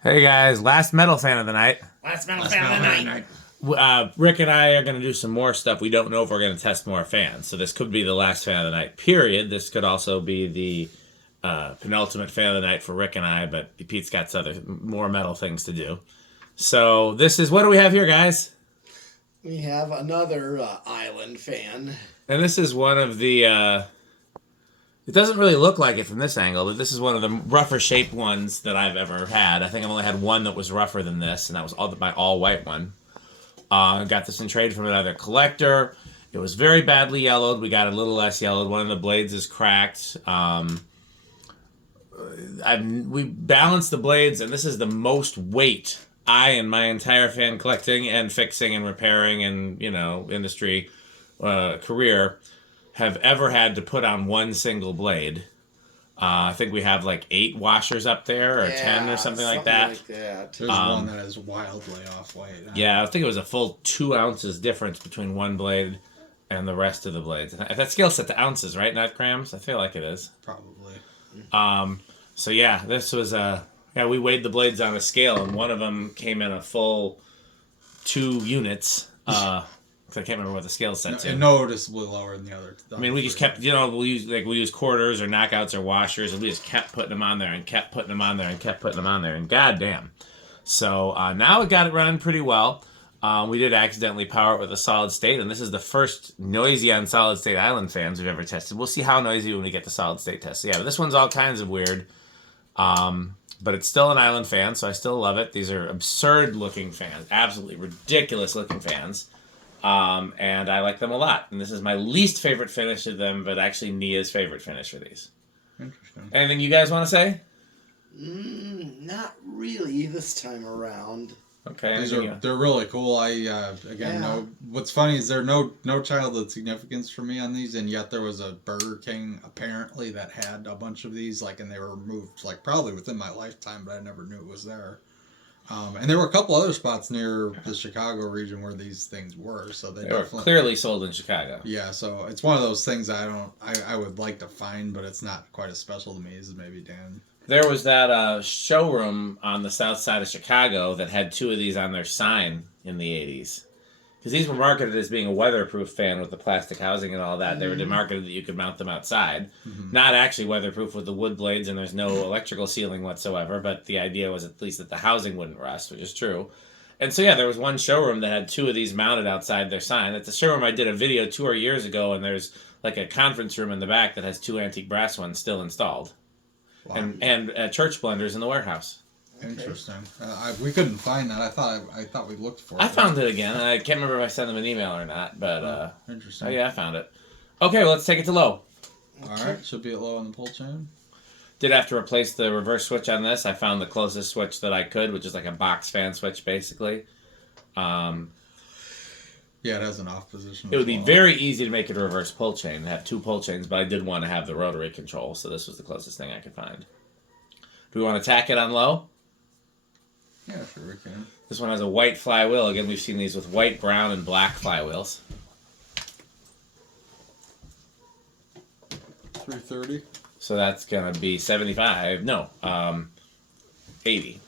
Hey guys, last metal fan of the night. Last metal fan of the night. Rick and I are going to do some more stuff. We don't know if we're going to test more fans, so this could be the last fan of the night. Period. This could also be the penultimate fan of the night for Rick and I, but Pete's got other more metal things to do. So this is what do we have here, guys? We have another island fan. And this is one of the. It doesn't really look like it from this angle, but this is one of the rougher shaped ones that I've ever had. I think I've only had one that was rougher than this, and that was my all white one. I got this in trade from another collector. It was very badly yellowed. We got a little less yellowed. One of the blades is cracked. We balanced the blades, and this is the most weight I and my entire fan collecting and fixing and repairing and industry career have ever had to put on one single blade. I think we have like 8 washers up there, or 10 or something like that. There's one that is wildly off weight. Yeah, I think it was a full 2 ounces difference between one blade and the rest of the blades. That scale's set to ounces, right? Not grams? I feel like it is. Probably. So yeah, this was we weighed the blades on a scale, and one of them came in a full 2 units. I can't remember what the scale set to. And noticeably lower than the other. I mean, we just kept, we use quarters or knockouts or washers, and we just kept putting them on there and kept putting them on there and kept putting them on there, and goddamn. So now it got it running pretty well. We did accidentally power it with a solid state, and this is the first noisy on solid state island fans we've ever tested. We'll see how noisy when we get the solid state test. So yeah, this one's all kinds of weird, but it's still an island fan, so I still love it. These are absurd looking fans, absolutely ridiculous looking fans. And I like them a lot. And this is my least favorite finish of them, but actually Nia's favorite finish for these. Interesting. Anything you guys want to say? Not really this time around. Okay. They're really cool. What's funny is there no childhood significance for me on these, and yet there was a Burger King apparently that had a bunch of these, and they were removed probably within my lifetime, but I never knew it was there. And there were a couple other spots near the Chicago region where these things were, so they were clearly sold in Chicago. Yeah, so it's one of those things I would like to find, but it's not quite as special to me as maybe Dan. There was that showroom on the south side of Chicago that had 2 of these on their sign in the 80s. Because these were marketed as being a weatherproof fan with the plastic housing and all that. Mm-hmm. They were marketed that you could mount them outside. Mm-hmm. Not actually weatherproof with the wood blades, and there's no electrical sealing whatsoever, but the idea was at least that the housing wouldn't rust, which is true. And so, yeah, there was one showroom that had 2 of these mounted outside their sign. At the showroom I did a video tour years ago, and there's a conference room in the back that has 2 antique brass ones still installed. Wow. And church blenders in the warehouse. Interesting. We couldn't find that. I thought we looked for it. I found it again. I can't remember if I sent them an email or not, but interesting. Oh yeah, I found it. Okay, well, let's take it to low. All right, should be at low on the pull chain. Did have to replace the reverse switch on this. I found the closest switch that I could, which is like a box fan switch, basically. Yeah, it has an off position. It would be very easy to make it a reverse pull chain and have 2 pull chains, but I did want to have the rotary control, so this was the closest thing I could find. Do we want to tack it on low? Yeah, sure we can. This one has a white flywheel. Again, we've seen these with white, brown, and black flywheels. 330. So that's going to be 75. No, 80.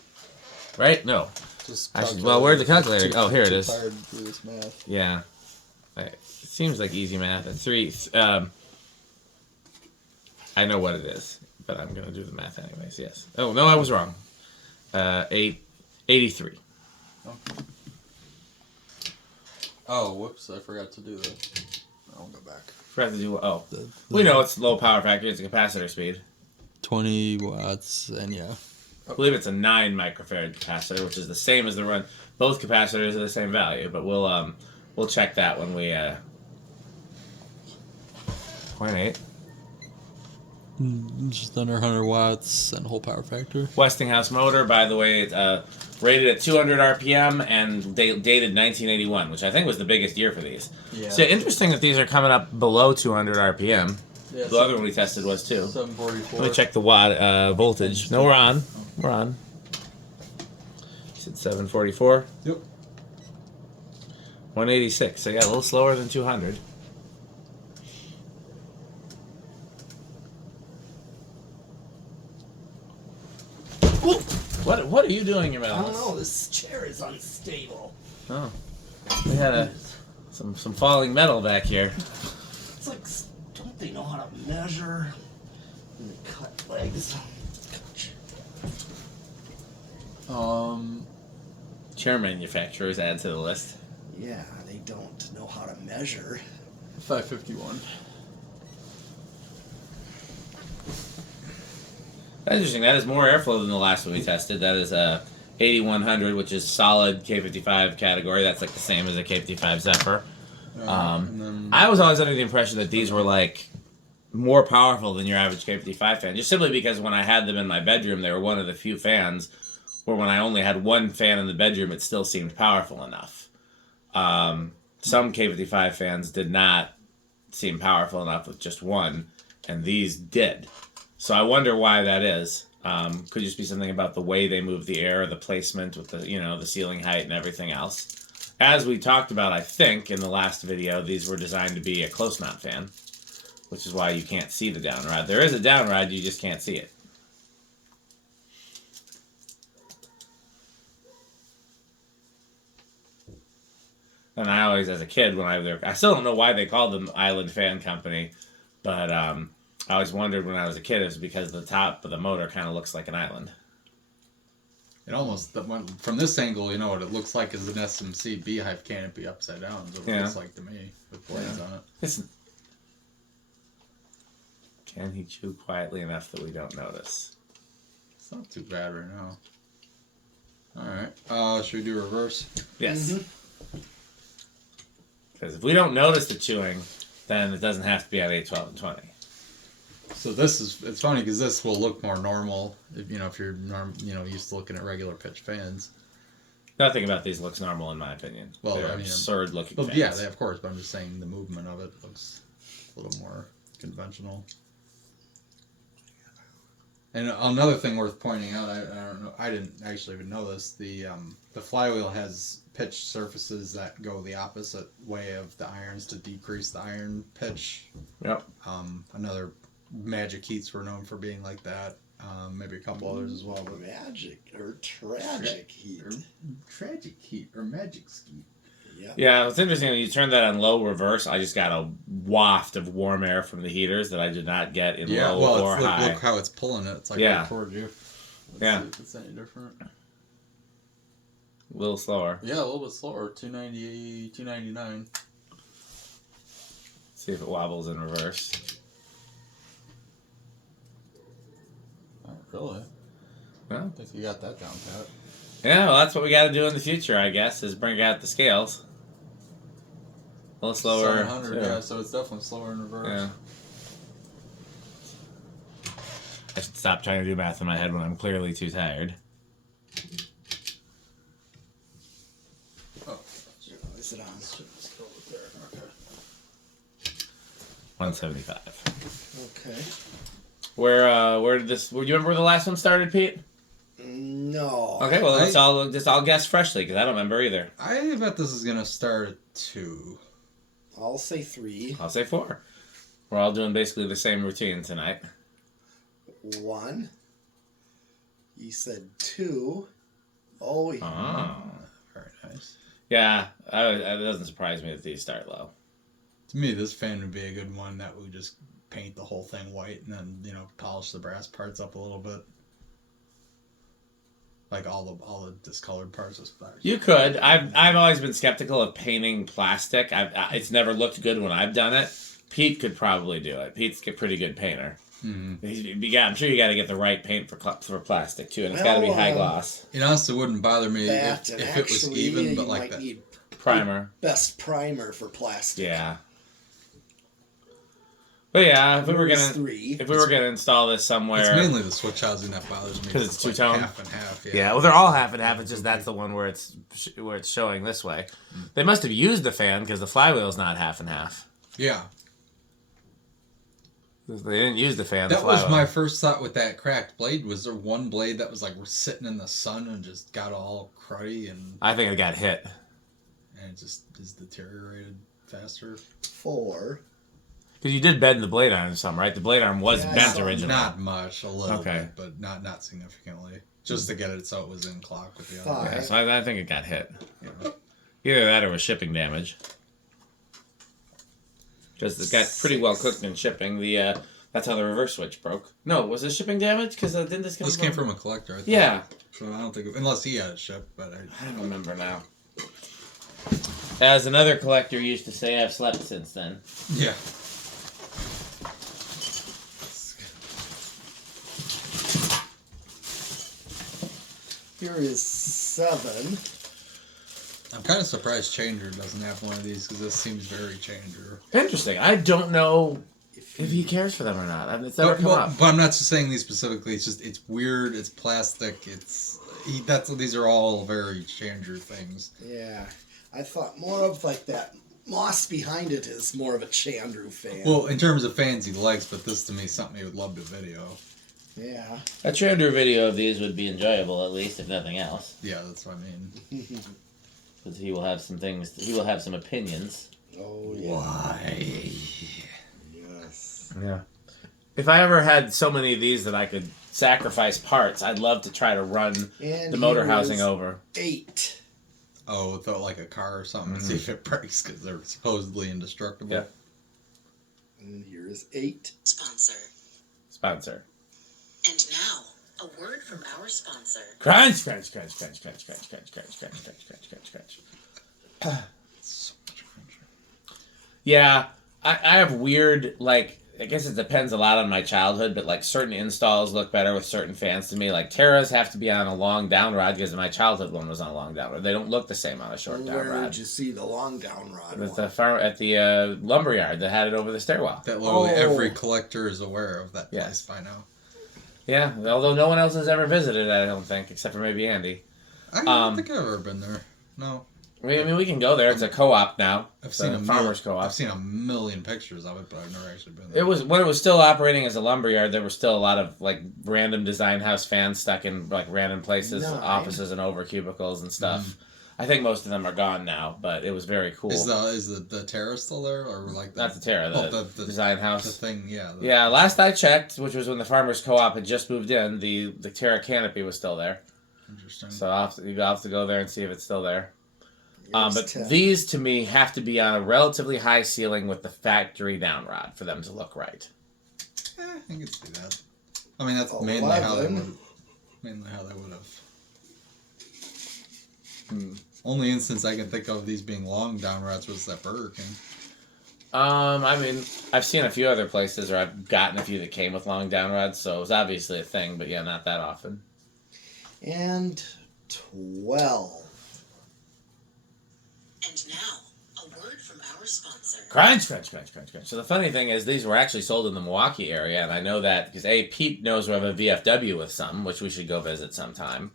Right? No. Where's the calculator? Oh, here it is. Tired to do this math. Yeah. It seems like easy math. It's 3. I know what it is, but I'm going to do the math anyways. Yes. Oh, no, I was wrong. 83. Okay. Oh, whoops! I forgot to do the. I'll go back. Forgot to do what? Oh, we know it's low power factor. It's a capacitor speed. 20 watts, and yeah. I believe it's a 9 microfarad capacitor, which is the same as the run. Both capacitors are the same value, but we'll check that when we 0.8. Just under 100 watts and whole power factor. Westinghouse motor, by the way, rated at 200 RPM and dated 1981, which I think was the biggest year for these. Yeah. So interesting that these are coming up below 200 RPM. Yeah, the other one we tested was too. 744. Let me check the watt voltage. No, we're on. We're on. You said 744? Yep. 186. So yeah, a little slower than 200. What are you doing in your I metal? don't know. This chair is unstable. Oh, we had some falling metal back here. It's like, don't they know how to measure? And they cut legs. Chair manufacturers add to the list. Yeah, they don't know how to measure. 551. That's interesting. That is more airflow than the last one we tested. That is a 8100, which is solid K55 category. That's like the same as a K55 Zephyr. And then I was always under the impression that these were like more powerful than your average K55 fan, just simply because when I had them in my bedroom, they were one of the few fans where when I only had one fan in the bedroom, it still seemed powerful enough. Some K55 fans did not seem powerful enough with just one, and these did. So I wonder why that is. Could just be something about the way they move the air, the placement with the the ceiling height and everything else. As we talked about, I think, in the last video, these were designed to be a close mount fan, which is why you can't see the down rod. There is a down rod, you just can't see it. And I always, as a kid, I still don't know why they called them Island Fan Company, but I always wondered when I was a kid, it was because the top of the motor kind of looks like an island. it almost from this angle, what it looks like is an SMC beehive canopy upside down. Is what it looks like to me with blades on it. Can he chew quietly enough that we don't notice? It's not too bad right now. All right. Should we do reverse? Yes. Because if we don't notice the chewing, then it doesn't have to be at 8, 12, and 20. So it's funny because this will look more normal if you're used to looking at regular pitch fans. Nothing about these looks normal in my opinion. Well, They're I mean, absurd looking Well, fans. yeah, of course, but I'm just saying the movement of it looks a little more conventional. And another thing worth pointing out, I don't know, I didn't actually even know this. The flywheel has pitch surfaces that go the opposite way of the irons to decrease the iron pitch. Yep. Another Magic Heats were known for being like that. Maybe a couple others as well. But Magic or tragic heat. Tragic Heat or Magic Skeet. Yep. Yeah, it's interesting when you turn that on low reverse. I just got a waft of warm air from the heaters that I did not get in low or high. Look how it's pulling it. It's like Yeah. right toward you. Yeah. See if it's any different. A little slower. Yeah, a little bit slower. 298, 299. See if it wobbles in reverse. Not really. Well, I think you got that down pat. yeah, well, that's what we got to do in the future, I guess, is bring out the scales. A little slower. 700, too. yeah, so it's definitely slower in reverse. Yeah. I should stop trying to do math in my head when I'm clearly too tired. Oh, Is it on? let's go with there. Okay. 175. Okay. Where did this? Do you remember where the last one started, Pete? No. Okay, well let's all guess freshly because I don't remember either. I bet this is gonna start at 2. I'll say 3. I'll say 4. We're all doing basically the same routine tonight. 1. You said 2. Oh, yeah. Oh. Very nice. Yeah, it doesn't surprise me that these start low. To me, this fan would be a good one that would just paint the whole thing white and then polish the brass parts up a little bit. Like all the discolored parts. You could. I've always been skeptical of painting plastic. It's never looked good when I've done it. Pete could probably do it. Pete's a pretty good painter. Mm-hmm. I'm sure you got to get the right paint for plastic too, and it's got to be high gloss. It honestly wouldn't bother me That, if it was even, but like might that. need Primer. best primer for plastic. Yeah. But yeah, if we were Yours gonna 3. install this somewhere, It's mainly the switch housing that bothers me 'Cause it's like two-tone? half and half. yeah, well they're all half and half. It's just that's the one where it's showing this way. They must have used the fan because the flywheel's not half and half. Yeah. They didn't use the fan. That the was flywheel. my first thought with that cracked blade. Was there one blade that was like sitting in the sun and just got all cruddy and I think it got hit. it just is deteriorated faster? 4. Because you did bend the blade arm some, right? The blade arm was Yeah, I bent saw originally. Not much, a little Okay. bit, but not significantly. just to get it so it was in clock with the other. Five. Yeah, so I think it got hit. Yeah. Either that or it was shipping damage. Because it got pretty well cooked in shipping. That's how the reverse switch broke. No, was it shipping damage? Because didn't this come This came from a collector, I thought. Yeah. So I don't think, unless he had it shipped, but I don't remember now. As another collector used to say, I've slept since then. yeah. Here is 7. I'm kind of surprised Changer doesn't have one of these because this seems very Changer. Interesting. I don't know if he cares for them or not. I mean, it's never come up. But I'm not just saying these specifically. It's just it's weird. It's plastic. These are all very Changer things. Yeah. I thought more of like that moss behind it is more of a Chandru fan. Well, in terms of fans he likes, but this to me is something he would love to video. Yeah. A Chandru video of these would be enjoyable, at least, if nothing else. Yeah, that's what I mean. Because he will have some things. He will have some opinions. Oh, yeah. Why? Yes. Yeah. If I ever had so many of these that I could sacrifice parts, I'd love to try to run And the motor here housing is over. 8. Oh, without like a car or something and see if it breaks because they're supposedly indestructible. Yeah. And here is 8. Sponsor. And now, a word from our sponsor. Crunch, crunch, crunch, crunch, crunch, crunch, crunch, crunch, crunch, crunch, crunch, crunch, crunch. So much cruncher. Yeah, I have weird, like, I guess it depends a lot on my childhood, but like certain installs look better with certain fans to me. Like Terras have to be on a long down rod because my childhood one was on a long down rod. They don't look the same on a short down Where rod. did you see the long down rod With one? the farm at the lumberyard that had it over the stairwell. That literally Oh. every collector is aware of that place Yes. by now. Yeah, although no one else has ever visited it, I don't think, except for maybe Andy. I don't think I've ever been there. No. I mean, we can go there. It's a co-op now. I've It's seen a a farmer's co-op. I've seen a million pictures of it, but I've never actually been there. It was when it was still operating as a lumberyard. There were still a lot of like random design house fans stuck in like random places, Nice. offices, and over cubicles and stuff. I think most of them are gone now, but it was very cool. Is the Terra still there, or like Not the Terra, the design house. The thing, yeah. Yeah, last I checked, which was when the farmers co-op had just moved in, the Terra canopy was still there. Interesting. So you'll have to go there and see if it's still there. Here's But 10. these, to me, have to be on a relatively high ceiling with the factory down rod for them to look right. I can see that. I mean, that's mainly how they 11. would have. Only instance I can think of these being long down rods was that Burger King. I mean, I've seen a few other places, or I've gotten a few that came with long down rods, so it was obviously a thing, but yeah, not that often. And 12. And now, a word from our sponsor. Crunch, crunch, crunch, crunch, crunch. So the funny thing is, these were actually sold in the Milwaukee area, and I know that because Pete knows we have a VFW with some, which we should go visit sometime.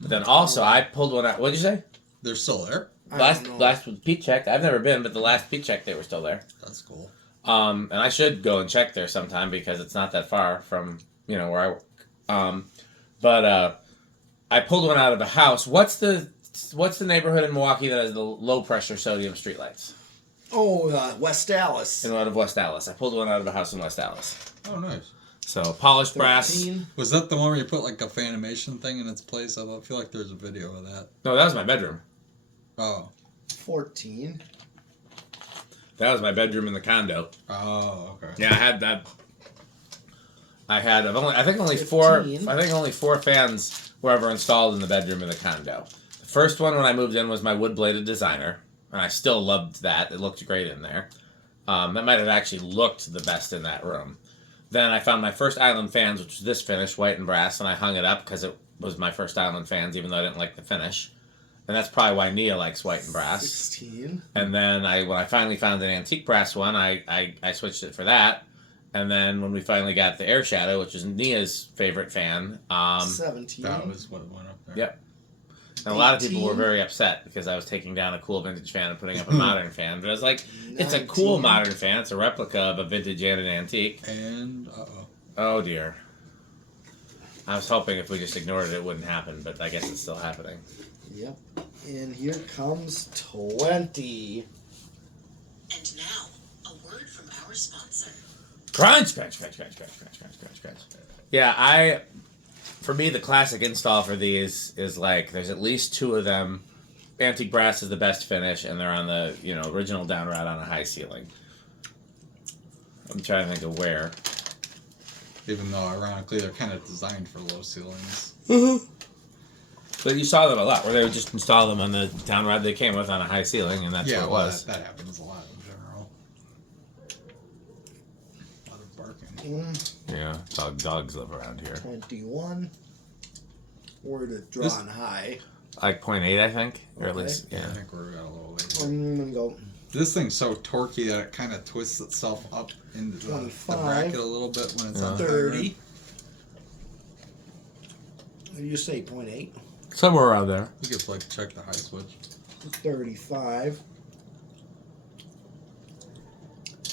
But then also, I pulled one out. What'd you say? They're still there? I Last don't know. Pete checked. I've never been, but the last Pete checked, they were still there. That's cool. And I should go and check there sometime because it's not that far from where I work. But I pulled one out of the house. What's the neighborhood in Milwaukee that has the low pressure sodium streetlights? Oh, West Dallas. Out of West Dallas. I pulled one out of a house in West Dallas. Oh, nice. So polished brass. 13. Was that the one where you put like a Fanimation thing in its place? I feel like there's a video of that. No, that was my bedroom. Oh. 14. That was my bedroom in the condo. Oh, okay. Yeah, I had that. I think only 15. four fans were ever installed in the bedroom of the condo. The first one when I moved in was my wood bladed designer, and I still loved that. It looked great in there. That might have actually looked the best in that room. Then I found my first Island fans, which was this finish, white and brass, and I hung it up because it was my first Island fans, even though I didn't like the finish. And that's probably why Nia likes white and brass. 16. And then when I finally found an antique brass one, I switched it for that. And then when we finally got the Air Shadow, which is Nia's favorite fan, 17. That was what went up there. Yep. And a lot of people were 18. very upset because I was taking down a cool vintage fan and putting up a modern fan. But I was like, it's a cool 19. modern fan. It's a replica of a vintage and an antique. And, uh-oh. Oh, dear. I was hoping if we just ignored it, it wouldn't happen. But I guess it's still happening. Yep. And here comes 20. And now, a word from our sponsor. Crunch, crunch, crunch, crunch, crunch, crunch, crunch, crunch, crunch. Yeah, for me, the classic install for these is like there's at least 2 of them. Antique brass is the best finish, and they're on the original down rod on a high ceiling. I'm trying to think of where. Even though, ironically, they're kind of designed for low ceilings. But you saw them a lot, where they would just install them on the down rod they came with on a high ceiling, and that's what it was. That happens a lot in general. A lot of barking. Yeah, dogs live around here. 21. Or to draw on high. Like 0.8, I think, or at Okay. least, I yeah. think we're a little late. I'm gonna go This thing's so torquey that it kind of twists itself up into the 25. bracket a little bit when it's on the 30. What do you say, 0.8? Somewhere around there. You could like check the high switch. 35.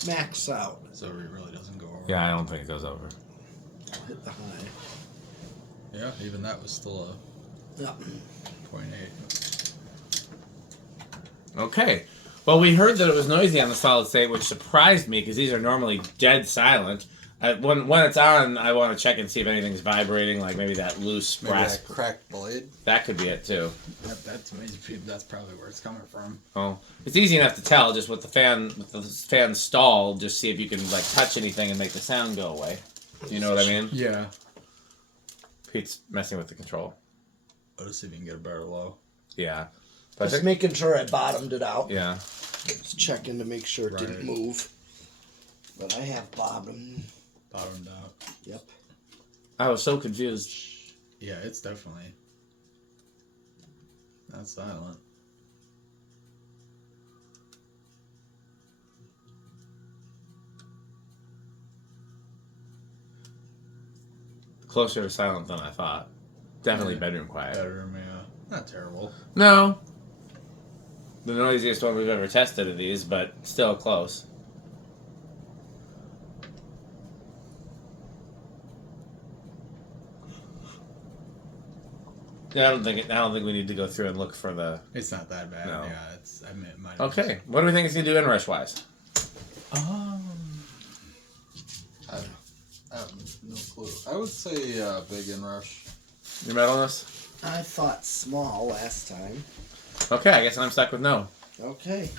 Max out. So it really doesn't go over. Yeah, I don't think it goes over. Hit the high. Yeah, even that was still Yeah. a 0.8. Okay. Well, we heard that it was noisy on the solid state, which surprised me because these are normally dead silent. When it's on, I want to check and see if anything's vibrating, like maybe that loose Maybe brass. that cracked blade. That could be it too. That's amazing. That's probably where it's coming from. Oh, it's easy enough to tell just with the fan stall. Just see if you can like touch anything and make the sound go away. You know what I mean? Yeah. Pete's messing with the control. Let's see if you can get a better low. Yeah. But Just making sure I bottomed it out. yeah. Just checking to make sure it didn't Right. move. But I have bottomed. Bottomed out. Yep. I was so confused. Yeah, it's definitely not silent. Closer to silent than I thought. Definitely Yeah. bedroom quiet. Bedroom, yeah. Not terrible. No. The noisiest one we've ever tested of these, but still close. Yeah, I don't think we need to go through and look for the. It's not that bad. No. Yeah, it's. I mean, it might. Okay, what do we think it's gonna do inrush wise? I have no clue. I would say big inrush. You met on this? I thought small last time. Okay, I guess I'm stuck with no. Okay.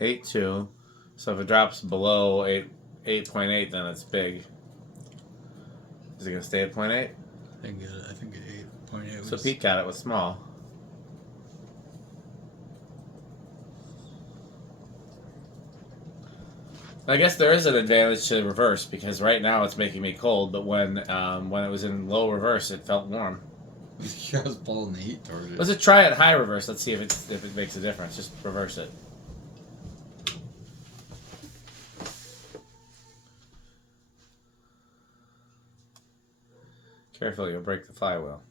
8.2. So if it drops below 8.8, then it's big. Is it gonna stay at 0.8? I think 8.8. So Pete got it with small. I guess there is an advantage to reverse because right now it's making me cold, but when it was in low reverse, it felt warm. I was pulling the heat towards it. Let's just try it high reverse. Let's see if it makes a difference. Just reverse it. Careful, you'll break the flywheel.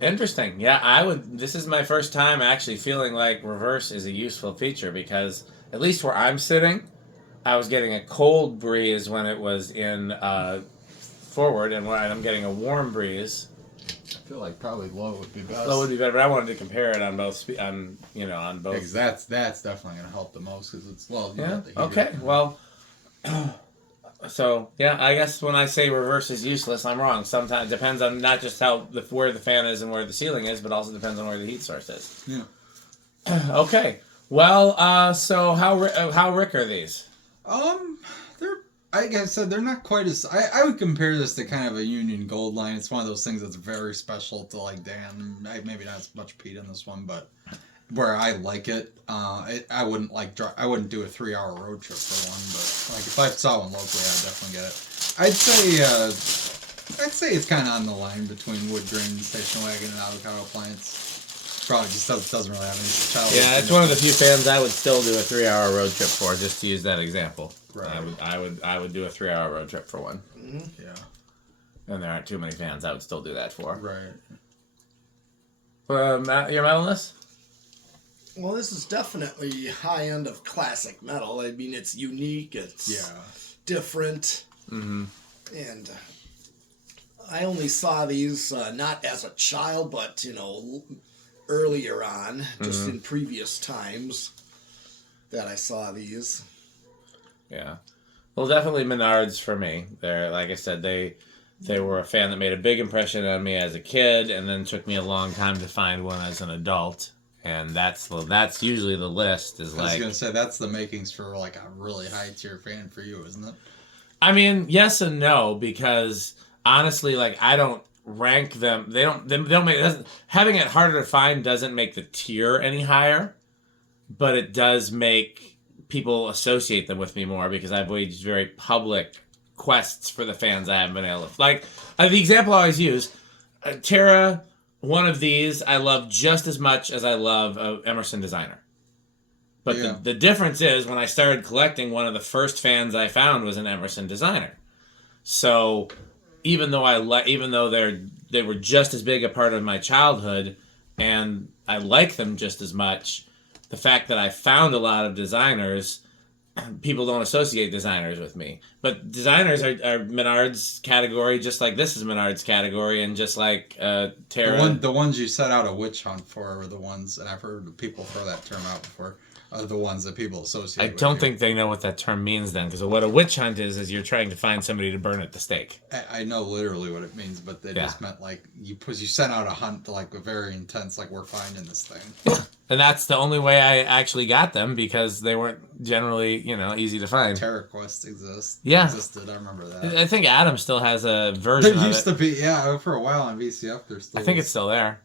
Interesting. Yeah, this is my first time actually feeling like reverse is a useful feature because at least where I'm sitting, I was getting a cold breeze when it was in forward, and when I'm getting a warm breeze. I feel like probably low would be best. Low would be better, but I wanted to compare it on both. On both. Because that's definitely going to help the most because it's low. Yeah. Okay. Well. So yeah, I guess when I say reverse is useless, I'm wrong. Sometimes it depends on not just where the fan is and where the ceiling is, but also depends on where the heat source is. Yeah. Okay. Well, so how Rick are these? They're, like I said, they're not quite as. I would compare this to kind of a Union Gold line. It's one of those things that's very special to like Dan. Maybe not as much Pete in this one, but where I like it, I wouldn't I wouldn't do a 3-hour road trip for one, but like if I saw one locally, I'd definitely get it. I'd say it's kind of on the line between wood grain, station wagon, and avocado plants. Probably just doesn't really have any child. Yeah, it's one of the few fans I would still do a 3-hour road trip for, just to use that example. Right. I would do a 3-hour road trip for one. Yeah. And there aren't too many fans I would still do that for. Right. Matt, you're on this? Well, this is definitely high end of classic metal. I mean, it's unique. It's different. Mm-hmm. And I only saw these not as a child, but earlier on, just in previous times that I saw these. Yeah. Well, definitely Menards for me. They're, like I said, they were a fan that made a big impression on me as a kid, and then took me a long time to find one as an adult. And that's usually the list. Is I was like, gonna say that's the makings for like a really high tier fan for you, isn't it? I mean, yes and no, because honestly, like I don't rank them. They don't make it doesn't, having it harder to find doesn't make the tier any higher, but it does make people associate them with me more because I've waged very public quests for the fans I haven't been able to. Like the example I always use, Terra. One of these I love just as much as I love Emerson Designer. But Yeah. the difference is when I started collecting, one of the first fans I found was an Emerson Designer. So even though they were just as big a part of my childhood, and I like them just as much, the fact that I found a lot of designers, people don't associate designers with me. But designers are Menards category, just like this is Menards category, and just like Terra. The ones you set out a witch hunt for are the ones, and I've heard people throw that term out before, are the ones that people associate with don't you. think they know what that term means then, because what a witch hunt is you're trying to find somebody to burn at the stake. I know literally what it means, but they just meant like you sent out a hunt, like a very intense, like we're finding this thing. And that's the only way I actually got them, because they weren't generally, easy to find. Terra Quest existed. I remember that. I think Adam still has a version There of used it. to be, for a while on VCF. There's still. I think it's still there.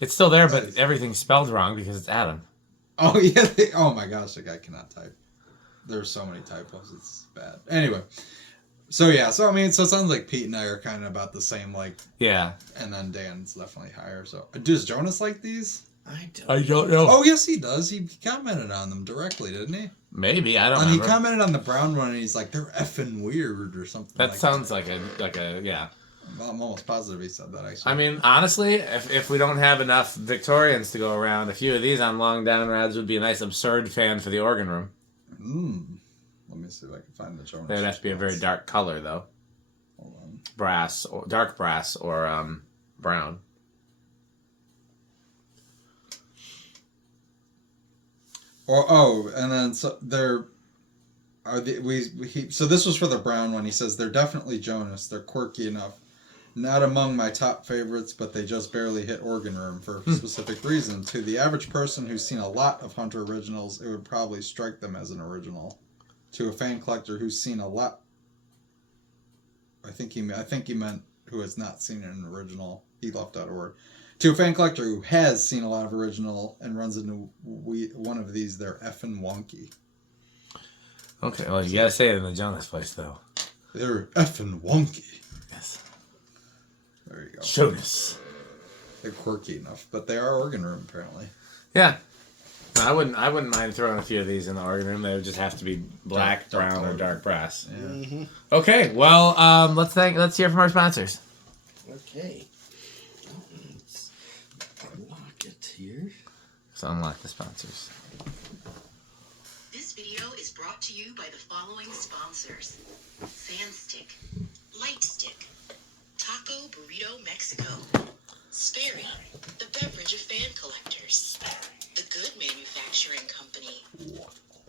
It's still there, but everything's spelled wrong because it's Adam. Oh yeah! Oh my gosh, the guy cannot type. There's so many typos, it's bad. Anyway, so it sounds like Pete and I are kind of about the same, like. Yeah. And then Dan's definitely higher. So does Jonas like these? I don't know. Oh yes, he does. He commented on them directly, didn't he? Maybe, I don't know. And he commented on the brown one, and he's like, "They're effing weird" or something. That sounds like a yeah. Well, I'm almost positive he said that. Actually. I mean, honestly, if we don't have enough Victorians to go around, a few of these on long down rods would be a nice absurd fan for the organ room. Let me see if I can find the Jonas. They would have to be a very dark color, though. Hold on. Brass, or dark brass, or brown. And then so there are so this was for the brown one. He says they're definitely Jonas. They're quirky enough. Not among my top favorites, but they just barely hit organ room for a specific reason. To the average person who's seen a lot of Hunter originals, it would probably strike them as an original. To a fan collector who's seen a lot, I think he meant who has not seen an original. He left out a word. To a fan collector who has seen a lot of original and runs into one of these, they're effing wonky. Okay, well, you gotta say it in the Jonas voice, though. They're effing wonky. Yes. There you go. Jonas. They're quirky enough, but they are organ room apparently. Yeah. No, I wouldn't mind throwing a few of these in the organ room. They would just have to be black, Dark brown, or color. dark brass. Yeah. Mm-hmm. Okay, well, let's hear from our sponsors. Okay. Let's unlock it here. So unlock the sponsors. This video is brought to you by the following sponsors: Sandstick, Lightstick, Taco Burrito Mexico, Sperry, the beverage of fan collectors, The Good Manufacturing Company,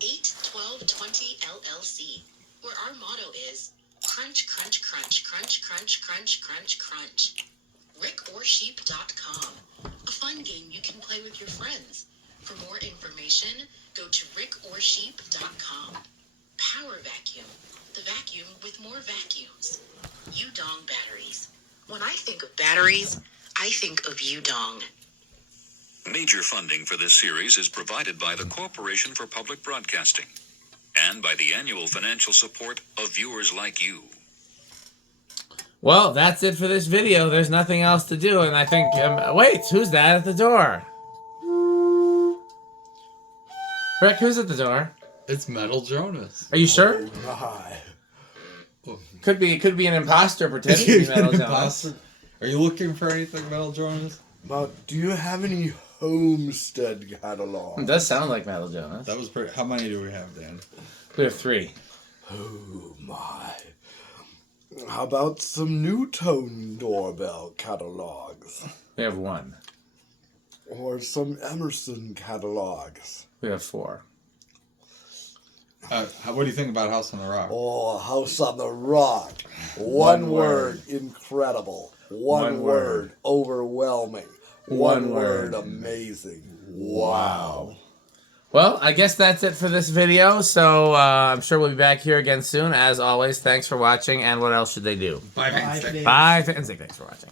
81220 LLC, where our motto is crunch, crunch, crunch, crunch, crunch, crunch, crunch, crunch. RickOrSheep.com, a fun game you can play with your friends. For more information, go to RickOrSheep.com. Power Vacuum, the vacuum with more vacuums. Udong batteries. When I think of batteries, I think of Udong. Major funding for this series is provided by the Corporation for Public Broadcasting and by the annual financial support of viewers like you. Well, that's it for this video. There's nothing else to do, and I think... wait, who's that at the door? Rick, who's at the door? It's Metal Jonas. Are you sure? Hi. Could be an imposter pretending to be Metal Jonas. Are you looking for anything, Metal Jonas? But do you have any Homestead catalog? It does sound like Metal Jonas. That was pretty. How many do we have, Dan? We have 3. Oh my. How about some new tone doorbell catalogs? We have 1. or some Emerson catalogs. We have 4. What do you think about House on the Rock? Oh, House on the Rock. One word, incredible. One word, overwhelming. One word, amazing. Wow. Well, I guess that's it for this video. So I'm sure we'll be back here again soon. As always, thanks for watching. And what else should they do? Bye, Fanstick. Bye, Fanstick. Thanks for watching.